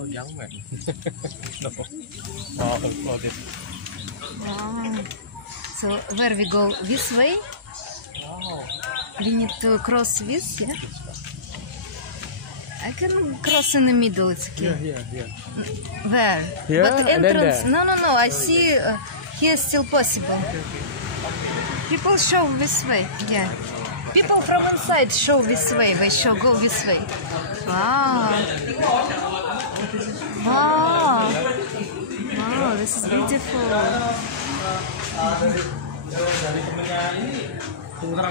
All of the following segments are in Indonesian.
Oh, young man. No. Oh, uploaded. Wow. So where we go? This way? Oh. We need to cross this, yeah? I can cross in the middle, it's okay. Yeah. Where? Yeah, But and then entrance, there. no, I see here still possible. People show this way, yeah. People from inside show this way, they show go this way. Wow. Wow, this is beautiful.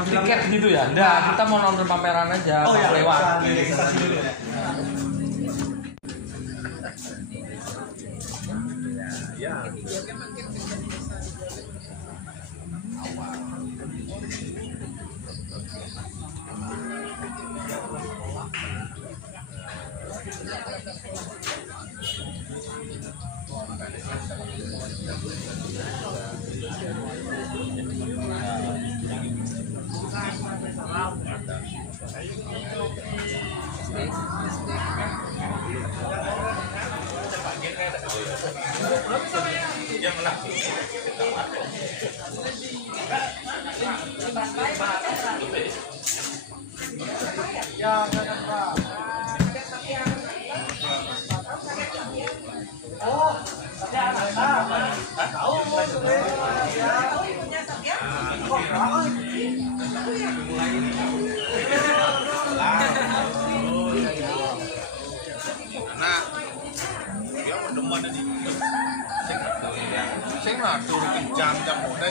Tiket gitu ya? Enggak, kita mau nonton pameran aja, lewat.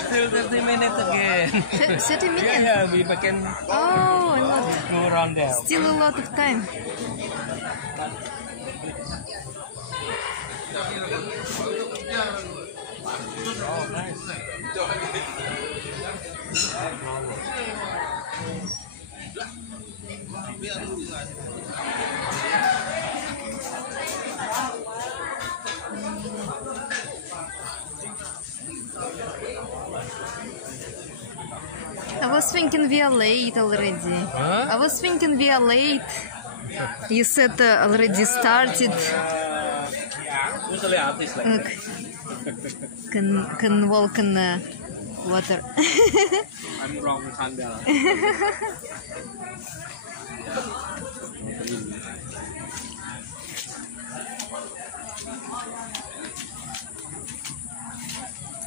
Still 30 minutes again. 30 minutes? Yeah, we can Oh, a lot. go around there. Still a lot of time. Oh, nice. I was thinking we are late already. Huh? I was thinking we are late. You said already started. Usually artists like Look. Can walk in water. I'm wrong, Kandel.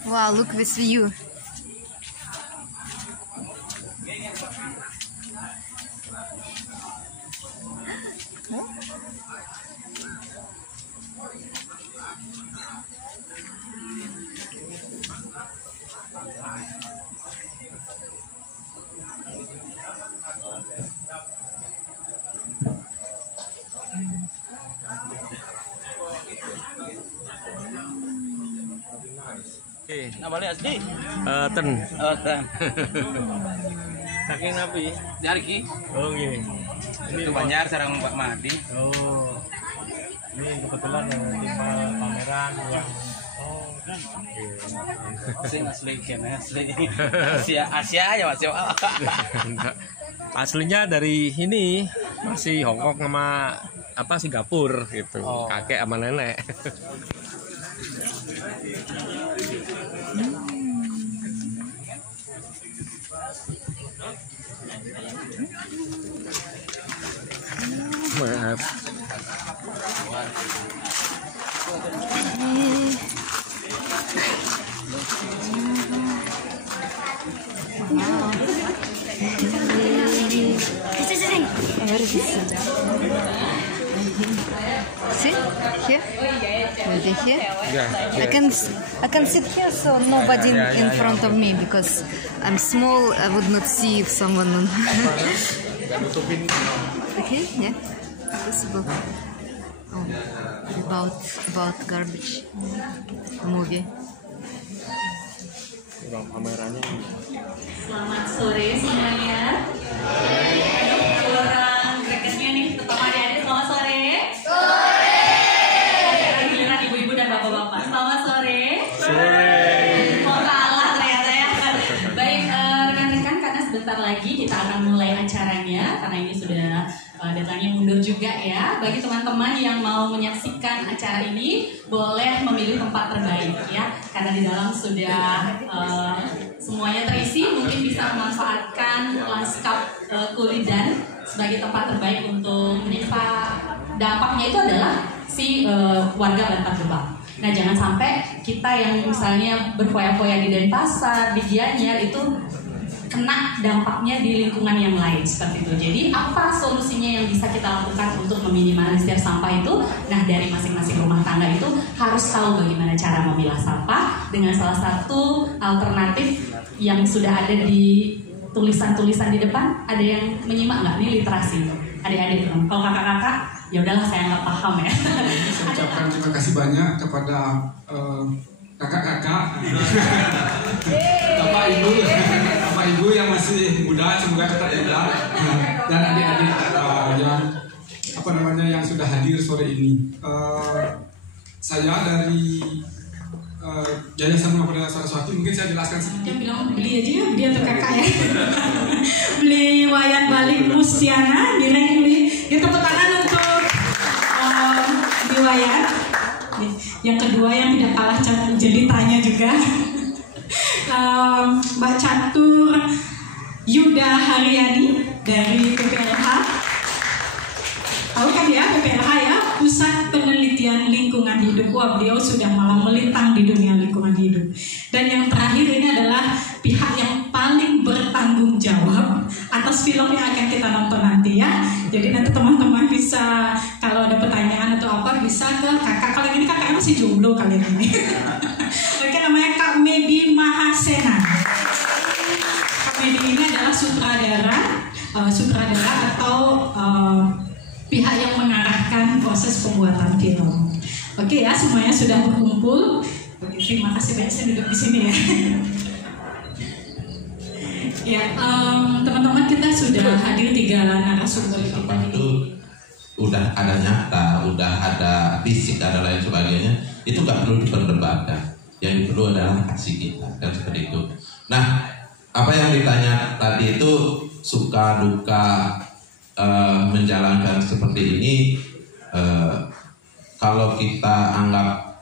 Wow, look this view. Oke, Namanya asli? ten. Ten. Saking napi. Jarki. Oh, iya. Itu banyak sarang Pak Madi. Oh. Ini kebetulan lima pameran yang Sing asli kene asli. Asia aja Mas. enggak. Aslinya dari ini masih Hongkong sama apa Singapura gitu. Oh. Kakek sama nenek. Maaf. Where is this? See? Here? Maybe here? Yeah. I can sit here so nobody Yeah. in front of me because I'm small. I would not see if someone. Okay, yeah, possible. Oh, about garbage movie. Ruang pamerannya. Selamat sore semuanya. Orang gregetnya nih, terutama adik-adik. Selamat sore. Sore. Giliran ibu-ibu dan bapak-bapak. Selamat sore. Sore. Mau kalah ternyata ya. Baik, rekan-rekan, karena sebentar lagi kita akan mulai acaranya. Karena ini sudah datangnya mundur juga. juga ya. Bagi teman-teman yang mau menyaksikan acara ini, boleh memilih tempat terbaik ya. Karena di dalam sudah semuanya terisi, mungkin bisa memanfaatkan lanskap Kulidan sebagai tempat terbaik untuk menyapa. Dampaknya itu adalah si warga Bantar Gebang. Nah, jangan sampai kita yang misalnya berfoya-foya di Denpasar, di Gianyar itu kena dampaknya di lingkungan yang lain seperti itu. Jadi apa solusinya yang bisa kita lakukan untuk meminimalisir sampah itu? Nah, dari masing-masing rumah tangga itu harus tahu bagaimana cara memilah sampah dengan salah satu alternatif yang sudah ada di tulisan-tulisan di depan. Ada yang menyimak nggak? Ini literasi. Adik-adik, kalau kakak-kakak, ya udahlah saya nggak paham ya. Saya ucapkan terima kasih banyak kepada kakak-kakak, bapak ibu yang masih muda, semoga tetap muda, dan adik-adik yang sudah hadir sore ini. Saya dari Yayasan Muhammadiyah Saraswati, mungkin saya jelaskan sedikit. Dia bilang beli aja ya, dia tuh kakak ya. Beli wayan balik Musiana, beli. Dia tepuk tangan untuk di wayan. Yang kedua yang tidak kalah jadi tanya juga, Mbak Catur Yuda Haryani dari PPLH. Tahu kan ya PPLH ya, Pusat Penelitian Lingkungan Hidup. Wah, beliau sudah malah melintang di dunia lingkungan hidup. Dan yang terakhir ini adalah pihak yang paling bertanggung jawab atas film yang akan kita nonton nanti ya. Jadi nanti teman-teman bisa kalau ada pertanyaan atau apa bisa ke kakak. Kalau ini kakaknya masih jomblo kali ini. Oke, namanya Kak Medi Mahasena. Kak Medi ini adalah sutradara atau pihak yang mengarahkan proses pembuatan film. Oke ya, semuanya sudah berkumpul. Oke, terima kasih banyak saya duduk di sini ya. Ya, teman-teman, kita sudah hadir 3 narasumber kita ini. Udah ada nyata, udah ada fisik, ada lain sebagainya, itu nggak perlu diperdebatkan. Yang perlu adalah aksi kita, kan seperti itu. Nah, apa yang ditanya tadi itu suka duka menjalankan seperti ini, kalau kita anggap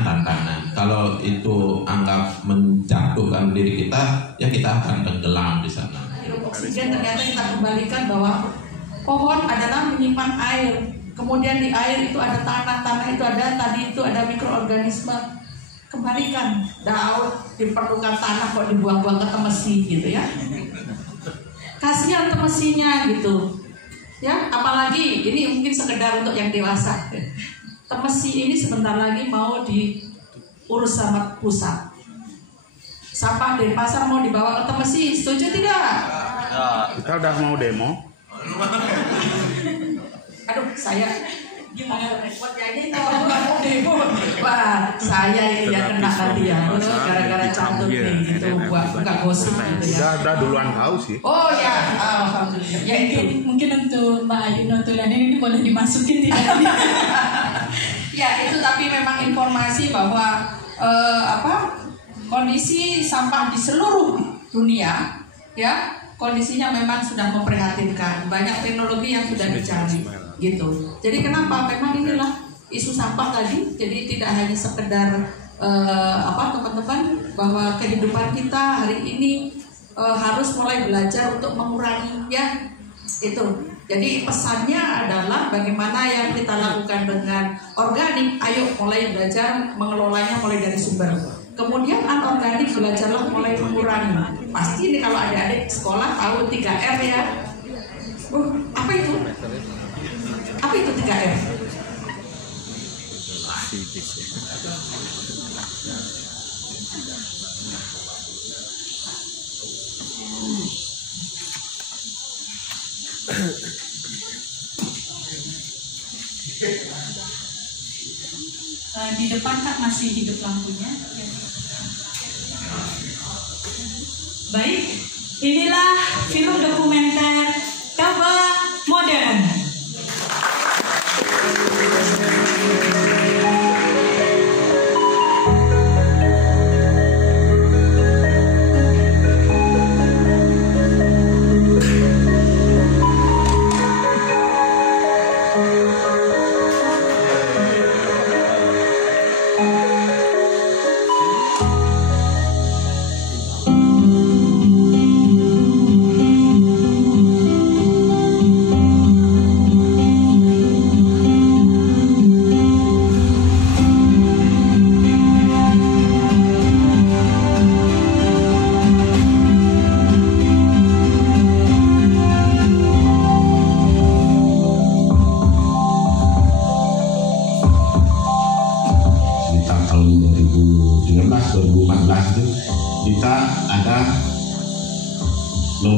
tantangan, kalau itu anggap menjatuhkan diri kita, ya kita akan tenggelam di sana. Hirup oksigen ternyata kita kembalikan bahwa pohon adalah menyimpan air, kemudian di air itu ada tanah itu ada, tadi itu ada mikroorganisme. Kembalikan, daun diperlukan tanah kok dibuang-buang ke temesi gitu ya. Kasihan temesinya gitu. Ya, apalagi ini mungkin sekedar untuk yang dewasa. Temesi ini sebentar lagi mau diurus sama pusat. Sampah Denpasar mau dibawa ke Temesi, setuju tidak? Kita udah mau demo. Aduh, saya gimana repotnya ini kalau nggak mau demo. Wah, saya ini ya kena nanti ya, gara-gara cantik nih gitu, buat nggak gosip gitu ya. Udah duluan tahu sih. Oh ya, alhamdulillah. Ya itu. Mungkin untuk Mbak Ayu Notulan ini boleh dimasukin tidak? Ya itu, tapi memang informasi bahwa kondisi sampah di seluruh dunia ya kondisinya memang sudah memprihatinkan, banyak teknologi yang sudah dicari gitu. Jadi kenapa memang inilah isu sampah tadi, jadi tidak hanya sekedar teman-teman bahwa kehidupan kita hari ini harus mulai belajar untuk mengurangi ya itu. Jadi pesannya adalah bagaimana yang kita lakukan dengan organik, ayo mulai belajar mengelolanya mulai dari sumber. Kemudian anorganik belajarlah mulai mengurangi. Pasti ini kalau adik-adik sekolah tahu 3R ya. Apa itu? Apa itu 3R? Di depan Kak masih hidup lampunya. Baik, inilah film dokumenter Toba Modern.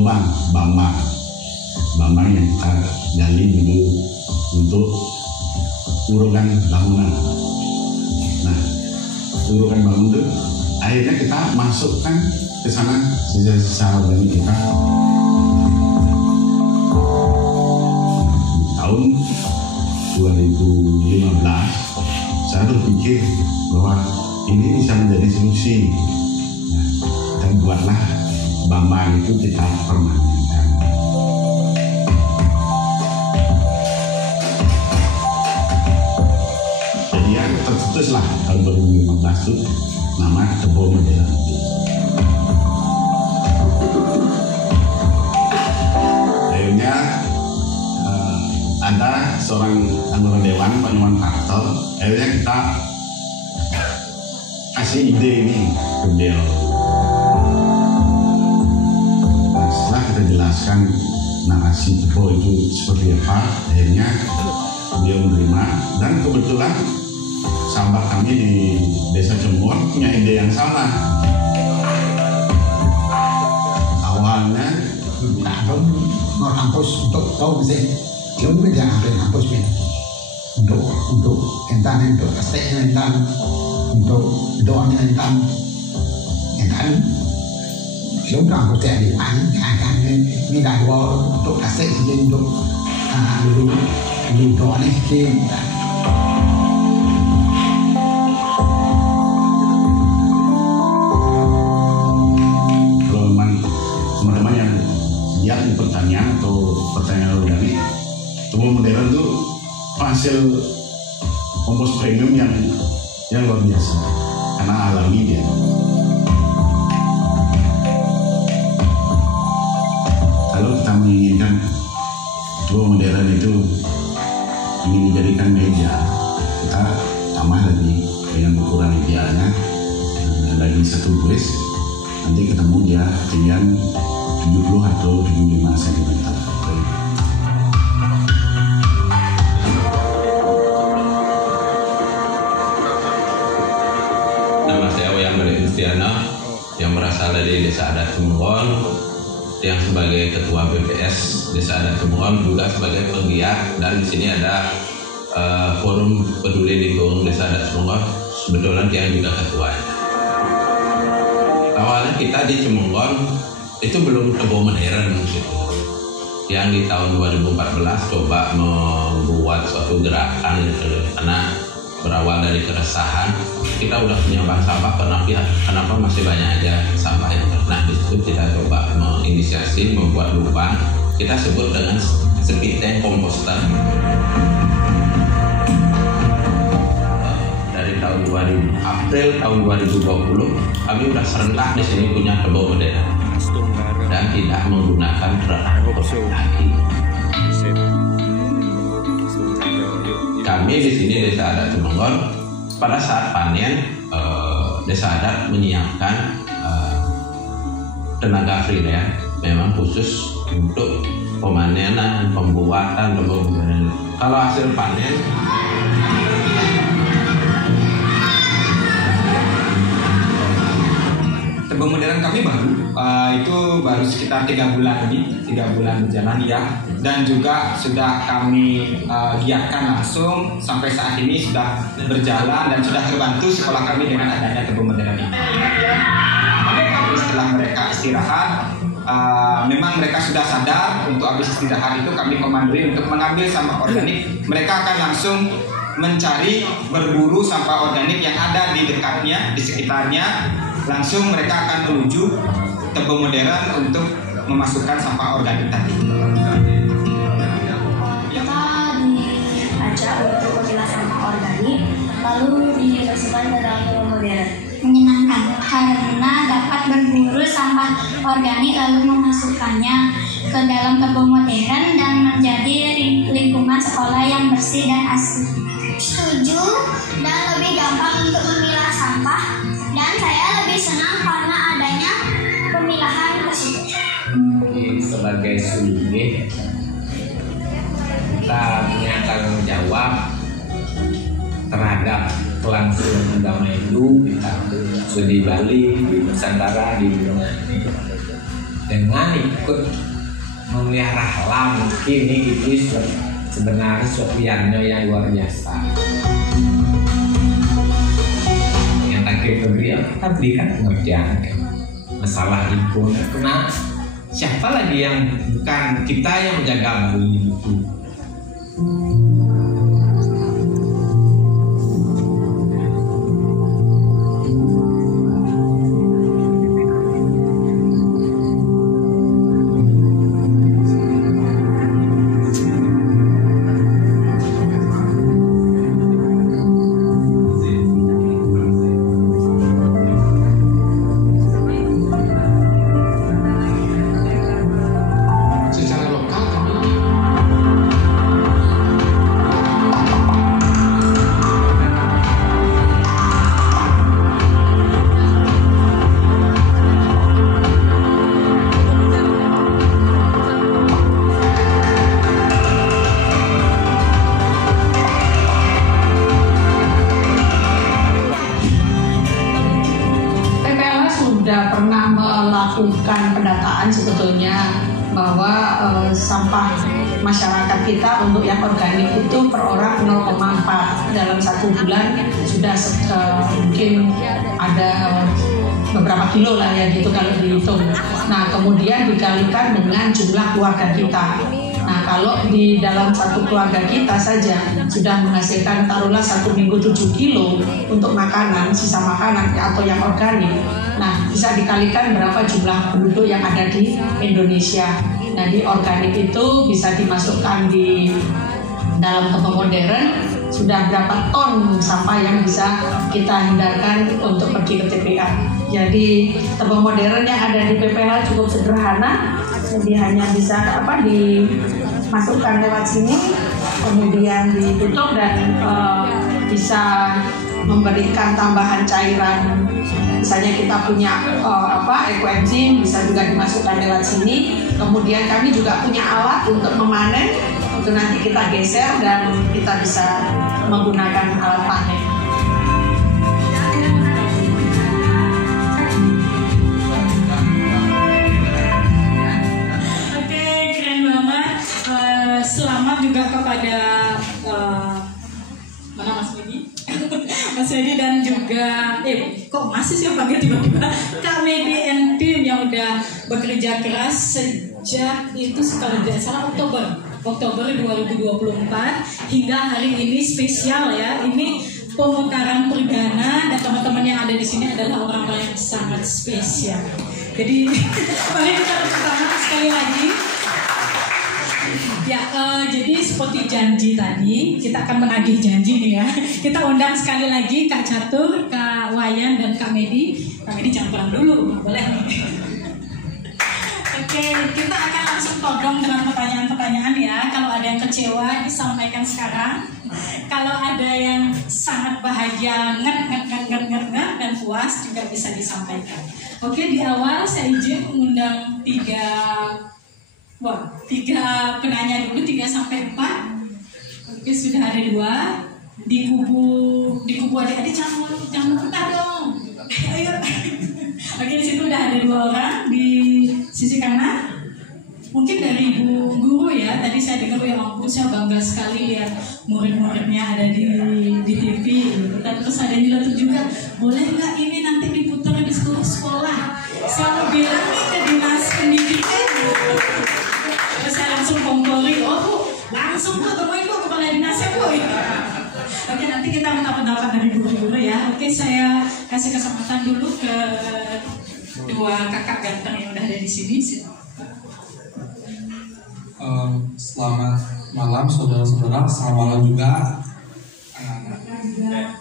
lubang bambang yang kita gali dulu untuk urukan bangunan. Nah, urukan bangunan itu akhirnya kita masukkan ke sana sisa-sisa organik kita. Tahun 2015 saya berpikir bahwa ini bisa menjadi solusi. Nah, dan buatlah bambang itu kita permanenkan. Jadi ya tercetuslah tahun 2015 itu nama Tebo Modern. Akhirnya ada seorang anggota dewan, Pak Nyoman Karto. Akhirnya kita kasih ide ini ke beliau. Nah, setelah kita jelaskan narasi Tebo itu seperti apa, akhirnya beliau menerima. Dan kebetulan sahabat kami di Desa Cembuan punya ide yang sama. Awalnya mau kampus untuk tahu sih, dia mungkin dia ambil kampus ini untuk entan, untuk kasihnya entan, untuk doanya entan, entan. Lúc đó có thể đi bán như đại vô untuk kasih sih untuk dulu doanya sih. Teman-teman yang lihat di pertanyaan atau pertanyaan organik, Tebo Modern itu hasil kompos premium yang luar biasa karena alami dia. Kalau kita menginginkan Tebo Modern itu ingin dijadikan media, kita tambah lagi dengan ukuran idealnya lagi 1 buis. Nanti ketemu dia ketinggian 70 atau 75 cm. Nama saya Wayang Balik Mustiana yang berasal dari Desa Adat Cembuan, yang sebagai Ketua BPS Desa Adat Cembuan, juga sebagai penggiat, dan di sini ada Forum Peduli Lingkungan Desa Adat Cembuan, kebetulan yang juga ketuanya. Awalnya kita di Cembuan itu belum Tebo Modern gitu. Yang di tahun 2014 coba membuat suatu gerakan gitu, karena berawal dari keresahan kita udah punya bank sampah, kenapa masih banyak aja sampah yang nah di situ kita coba menginisiasi membuat lubang, kita sebut dengan speed tank komposter. April tahun 2020 kami sudah serentak di sini punya Tebo Modern dan tidak menggunakan transport lagi. Kami di sini Desa Adat Cembuan pada saat panen Desa Adat menyiapkan tenaga freelance memang khusus untuk pemanenan, pembuatan Tebo Modern. Kalau hasil panen Tebo Modern kami baru sekitar 3 bulan ini, 3 bulan berjalan ya, dan juga sudah kami giatkan langsung sampai saat ini sudah berjalan dan sudah terbantu sekolah kami dengan adanya Tebo Modern ini. Setelah mereka istirahat, memang mereka sudah sadar untuk habis istirahat itu kami komandoi untuk mengambil sampah organik. Mereka akan langsung mencari, berburu sampah organik yang ada di dekatnya, di sekitarnya. Langsung mereka akan menuju Tebo Modern untuk memasukkan sampah organik tadi. Kita diajak untuk memilah sampah organik, lalu dimasukkan ke dalam Tebo Modern. Menyenangkan karena dapat berburu sampah organik lalu memasukkannya ke dalam Tebo Modern dan menjadi lingkungan sekolah yang bersih dan asri. Setuju, dan lebih gampang untuk memilah sampah, dan saya lebih senang karena adanya pemilahan tersebut. Sebagai subjek, kita punya tanggung jawab terhadap kelangsungan damai hidup kita di Bali, di Nusantara, di dunia. dengan ikut memelihara helam. Ini itu sebenarnya suatu yang luar biasa. Yang tadi beliau kita berikan pengertian masalah itu. Karena siapa lagi yang bukan kita yang menjaga bumi itu. melakukan pendataan sebetulnya bahwa sampah masyarakat kita untuk yang organik itu per orang 0,4 dalam 1 bulan sudah mungkin ada beberapa kilo lah ya gitu kalau dihitung. Nah kemudian dikalikan dengan jumlah keluarga kita. Nah kalau di dalam satu keluarga kita saja sudah menghasilkan taruhlah 1 minggu 7 kilo untuk makanan, sisa makanan atau yang organik. Nah bisa dikalikan berapa jumlah penduduk yang ada di Indonesia. Nah di organik itu bisa dimasukkan di dalam toko modern sudah berapa ton sampah yang bisa kita hindarkan untuk pergi ke TPA. Jadi toko modern yang ada di PPH cukup sederhana, jadi hanya bisa dimasukkan lewat sini, kemudian ditutup dan bisa memberikan tambahan cairan. Misalnya kita punya ekoenzim bisa juga dimasukkan lewat sini. Kemudian kami juga punya alat untuk memanen, itu nanti kita geser dan kita bisa menggunakan alat panen. Oke, keren banget. Selamat juga kepada mana Mas Medi? Mas Medi dan juga kok masih sih panggil tiba-tiba Kak Medi and tim yang udah bekerja keras sejak itu kalau tidak salah Oktober 2024 hingga hari ini spesial ya. Ini pemutaran perdana dan teman-teman yang ada di sini adalah orang-orang yang sangat spesial. Jadi mari kita tepuk tangan sekali lagi. Ya, jadi seperti janji tadi, kita akan menagih janji nih ya. Kita undang sekali lagi Kak Catur, Kak Wayan, dan Kak Medi. Kak Medi jangan pulang dulu, nggak boleh nih. Oke, kita akan langsung todong dengan pertanyaan-pertanyaan ya. Kalau ada yang kecewa, disampaikan sekarang. Kalau ada yang sangat bahagia, dan puas, juga bisa disampaikan. Oke, di awal saya izin mengundang 3 penanya dulu, 3 sampai 4. Oke, sudah ada 2 di kubu adik-adik, jangan mentah dong. Ayo. Oke, di situ udah ada 2 orang di sisi kanan. Mungkin dari Ibu Guru ya. Tadi saya dengar ya ampun, saya bangga sekali lihat murid-muridnya ada di TV gitu. Dan terus ada yang dilatur juga, boleh nggak ini nanti diputar di seluruh sekolah? Saya mau bilang nih ke dinas pendidikan. Saya langsung kompori, Bu, langsung temuin Bu kepala dinasnya Bu. Oke, nanti kita minta pendapat dari guru-guru ya. Oke, saya kasih kesempatan dulu ke 2 kakak ganteng yang udah ada di sini. Selamat malam saudara-saudara, selamat malam juga anak-anak.